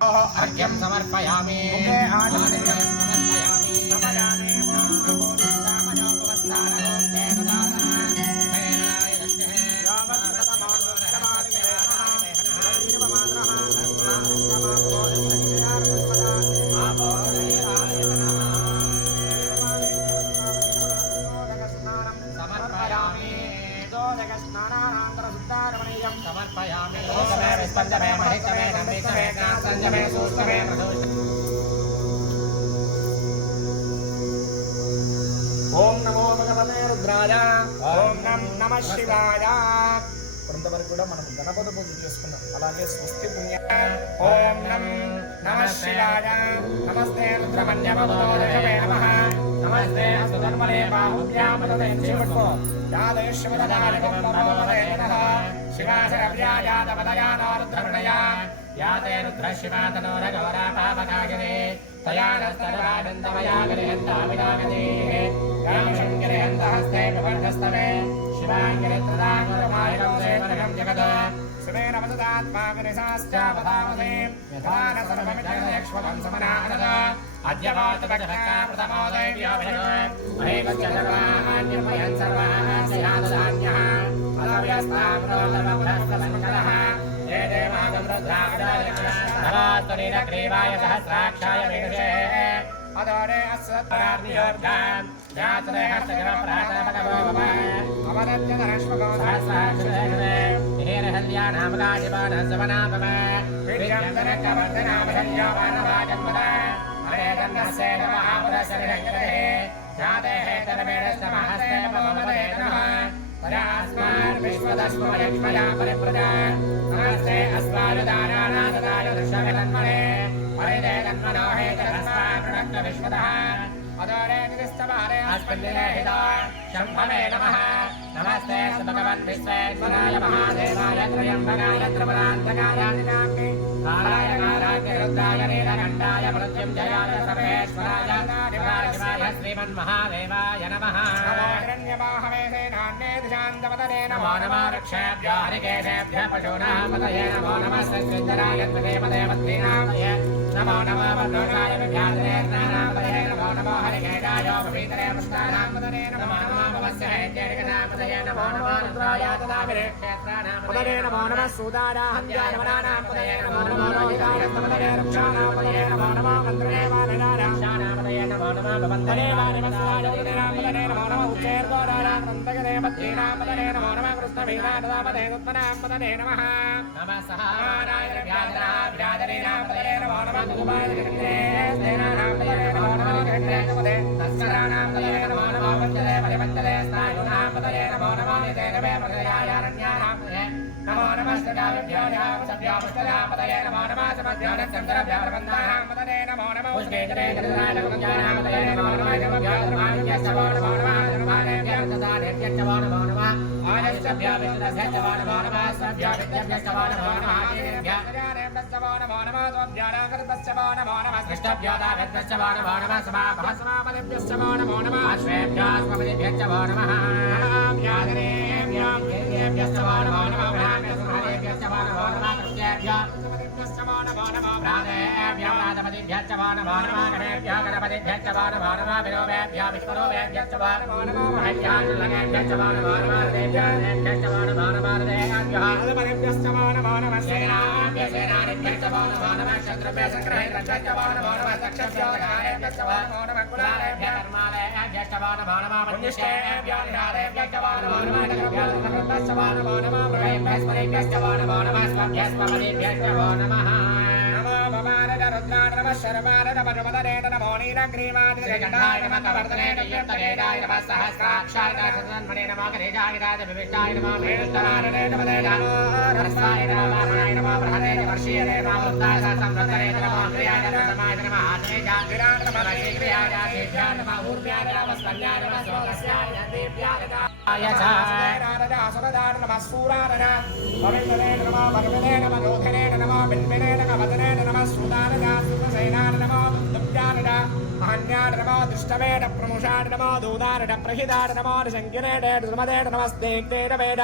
अर्घ्यं समर्पयामि समर्पयामि लोकमे विस्पन्दमे महितमे नन्दितमे कान्तञ्जमे सूक्ष्ममे मृदुः ओम नमो भगवते रुद्राय ओम नमः शिवाय కొంతవరకు కూడా మనం గణపతి పూజ చేసుకున్నాం అలాగే స్వస్తి పుణ్య ఓం నమః శివాయ నమస్తే రుద్రమన్యవదోదయమే నమః నమస్తే సుధర్మలే బాహుభ్యామదే శివకో యాదేశ్వరదానగోపమోదే నమః శివాశరవ్యాయాదవదయానో రుద్రమణయా యాతే రుద్రశివాతనోరగౌరా పాపకాగిరే తయానస్తరవానందమయాగరేందావినాగదే రామశంకరేందహస్తే వివర్ధస్తమే शिवाङ्गिरित्रदाङ्गुरमायणं सेवनगं जगद सुमेन वददात्मागनिशाश्चावधामसे यथा न सर्वमिदयक्ष्मकं समनानद अद्य वातपटभक्ता प्रथमोदयव्योभयग महेकश्च सर्वाण्यर्पयन् सर्वास्याददान्यः अलव्यस्ताम्रोलवपुरस्तमङ्गलः ये देवागं रुद्राग्रवास्तनीलग्रीवाय सहस्राक्षाय वेदसे अदोरे अस्वत्परार्नियोर्गान् यात्रे हस्तगमप्रातपदवो मम अवदत्यधरश्मको सहस्राक्षरे हिरेरहल्यानामगाजिवानसवनामम विद्यन्तरकवर्धनामहल्यावानवाजन्मद हरेतन्नस्येन महापुरशरिरङ्गरे जातेः तनमेणस्तमहस्ते पवमदे नमः तदास्मान् विश्वदस्मयक्ष्मया परिप्रजा नमस्ते अस्मानुदानानाददाय दृश्यवितन्मने हरिते तन्मनो हेतरस्मान् प्रणक्त विश्वतः अदोरे निस्तवारे अस्मिन्निले हिता शम्भवे नमः नमस्ते भगवन् विश्वेश्वराय महादेवाय त्र्यम्बकाय त्रिपुरान्तकाय निनाम्नि नारायणाय रुद्राय नीलकण्ठाय मृत्युञ्जयाय सर्वेश्वराय शिवाय श्रीमन्महादेवाय नमः नमो हिरण्यवाहवे सेनान्ये दिशान्तपतये नमो नमः वृक्षेभ्यो हरिकेशेभ्यः पशूनां पतये नमो नमः सस्यञ्जनाय त्रिदेवदेवतीनामये नमो नमः वन्दोषाय विभ्याजनेर्नानामये नमो नमः हरिकेशाय पपीतरे पुष्टानामदने नमो नमः भवस्य हैत्येरिकनामदये नमो नमः रुद्राय तदाभिरेक्षेत्राणामदये नमो नमः सूदानाहन्यानमनानामदये नमो नमः रोहितायस्तमदये रक्षानामदये नमो नमः मन्त्रिणेवाननाराक्षानामदये नमो नमः भवन्तरे वानिमस्तायनामदये नमो नमः उच्चैर्गोरारान्तगदे पत्नीनामदये नमो नमः कृष्णवीराददामदये उत्तनामदये नमः नमः सहाराय विराजनेनामदये नमो नमः भगवान् सेनानामदये नमो नमः तस्करानामदये नमो नमः वन्दे परिवन्दे स्नायुनामदये नमो नमः निदेनवे प्रगयारण्यानामदये नमो नमः सदाभ्यो सभ्योपदये नमो नमः समभ्योनचन्द्रभ्योर्वन्दानामदये नमो नमः उष्णेजने जगदानमदये नमो नमः जगभ्योर्मान्यस्तवो नमो नमः जगमानेभ्यर्ददानेभ्यश्चवो नमो नमः आयश्चभ्यो विद्यश्चवो नमो नमः सभ्यो विद्यभ्यश्चवो नमो नमः आदिभ्यश्चवो नमो नमः त्वभ्योराकृतश्चवो नमो नमः सृष्टभ्योदाभ्यश्चवो नमो नमः समापदेभ्यश्चवो नमो नमः अश्वेभ्योस्मपदेभ्यश्चवो नमः व्याधनेभ्योभ्यश्चवो नमो नमः ब्राह्मणेभ्यश्चवो नमो नमः कृत्येभ्यो नमो नमः प्राणेभ्यो प्रातपदिभ्यश्चवो नमो नमः गणेभ्यो गणपतिभ्यश्चवो नमो नमः विरोभेभ्यो विश्वरूपेभ्यश्चवो नमो नमः महत्यालङ्गेभ्यश्चवो नमो नमः देभ्यश्चवो नमो नमः देहाभ्यो अलपदेभ्यश्चवो नमो नमः सेनाभ्यश्चवो नमो नमः शत्रुभ्य सङ्ग्रहेभ्यश्चवो नमो नमः दक्षभ्यो दक्षारेभ्यश्चवो नमो नमः कुलारेभ्य कर्मालेभ्यश्चवो नमो नमः मनुष्येभ्यो निरारेभ्यश्चवो नमो नमः दक्षभ्यो दक्षभ्यश्चवो नमो नमः मृगेभ्यश्चवो नमो नमः स्वभ्यश्वपदेभ्यश्चवो नमः नमो भवानद रुद्राय नमः शर्वानद पशुपतये नमो नीलग्रीवादिजगण्डाय नमः कवर्तने नमः नमः सहस्राक्षाय नमः नमः गणेशाय नमः विविष्टाय नमः मेरुस्तराय नमः नमो रस्वाय नमः वामनाय नमः बृहदे वर्षीय नमः वृत्ताय संवृत्तये नमः क्रियाय नमः नमः आत्मेजाय विराट नमः शीघ्रयाय देव्याय नमः ऊर्ध्याय नमः स्कन्धाय नमः सोमस्याय देव्याय आयचाय सुरदाय नमः सूराय पवित्रने नमः भगवते नमः रोधने नमः बिन्बिने नमः वदने नमः सुदाय सुरसेनाय नमः दुभ्याय अहन्याय नमः दुष्टवेद प्रमुषाय नमः दूदाय प्रहिताय नमः शङ्किने सुमदे नमस्ते वेद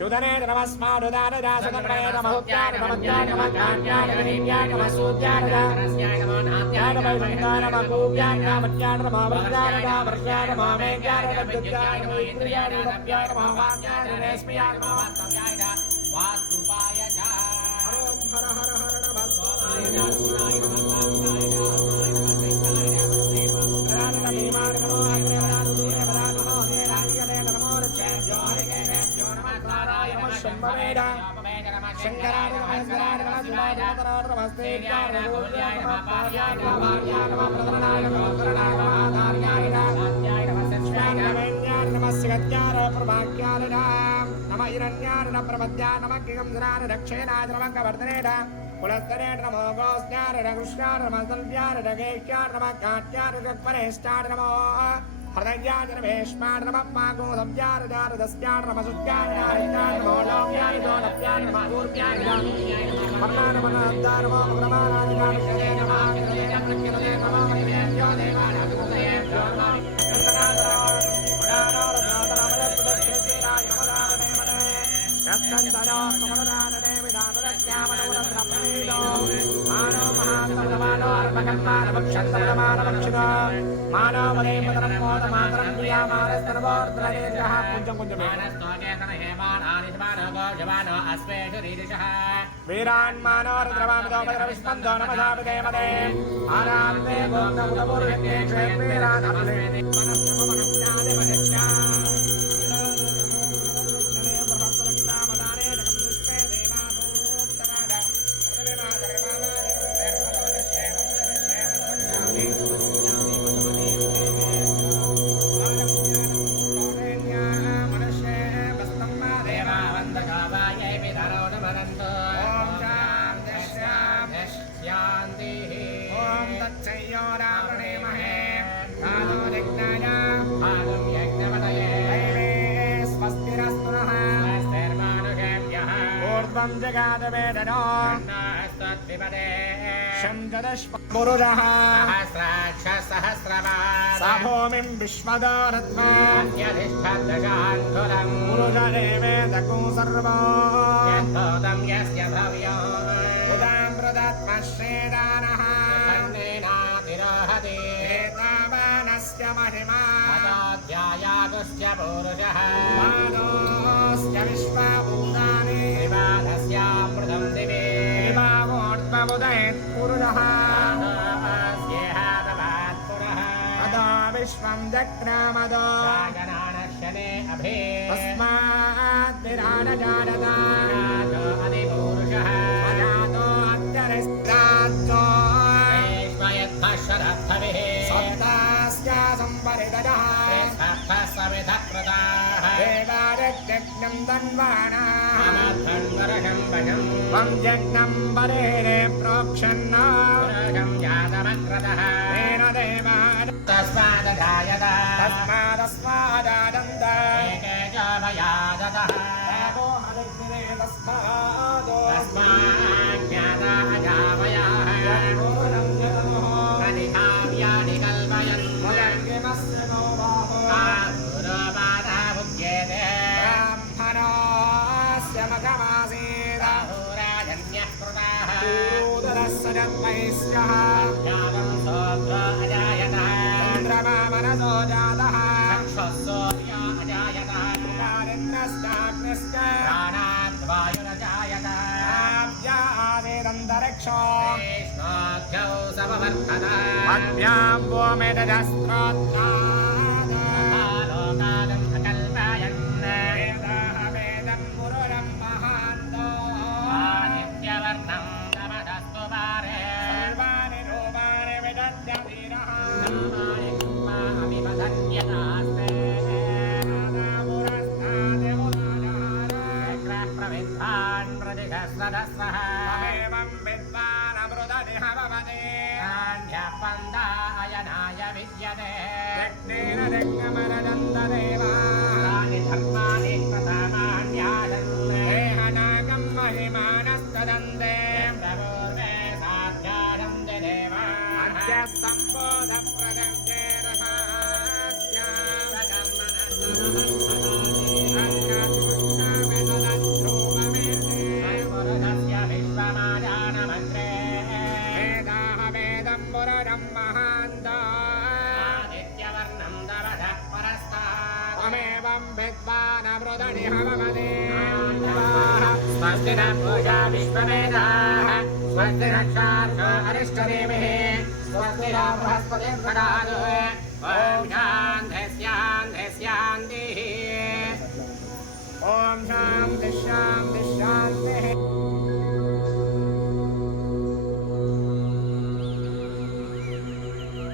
युधने नमस्मादुदान दासनमये नमोत्यान नमत्यान नमकान्यान गणीम्यान नमसूद्यान दानस्याय नमो नात्याय नमो संतान नमपूज्यान नमत्यान नमवृद्धान नमवर्षाय नमो मेघ्यान नमविद्याय नमो इन्द्रियाय नमप्याय नमो वाक्याय नमस्म्याय नमो वास्तव्याय वास्तुपाय च ओम हर हर हर नमः स्वाहाय नमः शंकराय नमस्काराय नमस्काराय नमस्ते नमोयाय नमः पार्याय नमः भार्याय नमः प्रधानाय नमः करणाय नमः आधार्याय नमः सत्याय नमः शिवत्याय प्रभाक्याय नमः हिरण्याय नमः प्रपद्याय नमः किंसराय दक्षिणाय नमः कवर्धने कुलस्तरे नमो गोस्त्याय नमः कृष्णाय नमः सल्व्याय नमः गेक्याय नमः काट्याय नमः परेष्ठाय नमः हृदयाय नमः भीष्माय नमः मागो सव्याय नमः दस्याय नमः सुत्याय नमः लोक्याय नमः नमः ऊर्व्याय नमः हरणाय नमः अद्दाय नमः ब्रह्माय नमः प्रकृते नमः देवाय नमः वीरान् मानोर्द्रवामदो मदरविस्पन्दो नमदापदे मदे आरान्ते गोप्तमुदपूर्यते क्षेत्रेरान् अप्लेते मनस्यादे मनस्या जगादवेदनो शंददश्पुरुषः सा भूमिं विश्वदारत्मा पुरुषदेवेदको सर्वो उदां प्रदत्मश्रेदानः एतावानस्य महिमा ध्यायागस्य पुरुषः मानोऽस्य विश्वभूतानि विवादस्यामृतं दिवे विभागोत्पमुदयत् पुरुषः अदा विश्वं जग्रामदो जागनानश्यने अभे तस्मात् विराजजानता अधिपुरुषः अजातो अत्यरिष्टाच्चो भवेः सत्तास्य संवरितः सविधकृताः देवारज्ञं धन्वानाः वं यज्ञं वरेणे प्रोक्षन्न जातमक्रतः तेन देवान् तस्मादस्मादादन्त एके च भयादतः तस्माज्ञाता अजावयाः चंद्रमा मनसो जातः प्राणाद्वायुरजायतः समवर्धनाभ्यां भूमिदस्त्रोत्तालोकालं सकल्पयन् वेदं पुरुषं महान्तो नित्यवर्णं नमस्तु पारे सर्वाणि रूपाणि विदध्यधीरः सर्वाणि रूपाणि विदध्यतास्ते प्रविद्वान् प्रतिघस्रदस्रः एवं विद्वान् अमृतदिह भवति नान्यः पन्दायनाय विद्यते यज्ञेन यज्ञमरदन्तदेवानि धर्माणि प्रथमान्यादन् देहनागं महिमानस्तदन्ते पूर्वे साध्यादन्ते देवा अद्य सम्बोधप्रदं चेरसास्या पुरुषं महान्ता आदित्यवर्णं दवधः परस्तात् त्वमेवं विद्वानमृदनि हवमदे स्वस्ति न पूजा विश्ववेदाः स्वस्ति रक्षार्षो अरिष्टदेवः स्वस्ति न बृहस्पतिर्दधातु ॐ शान्तिः शान्तिः शान्तिः ॐ शान्तिः शान्तिः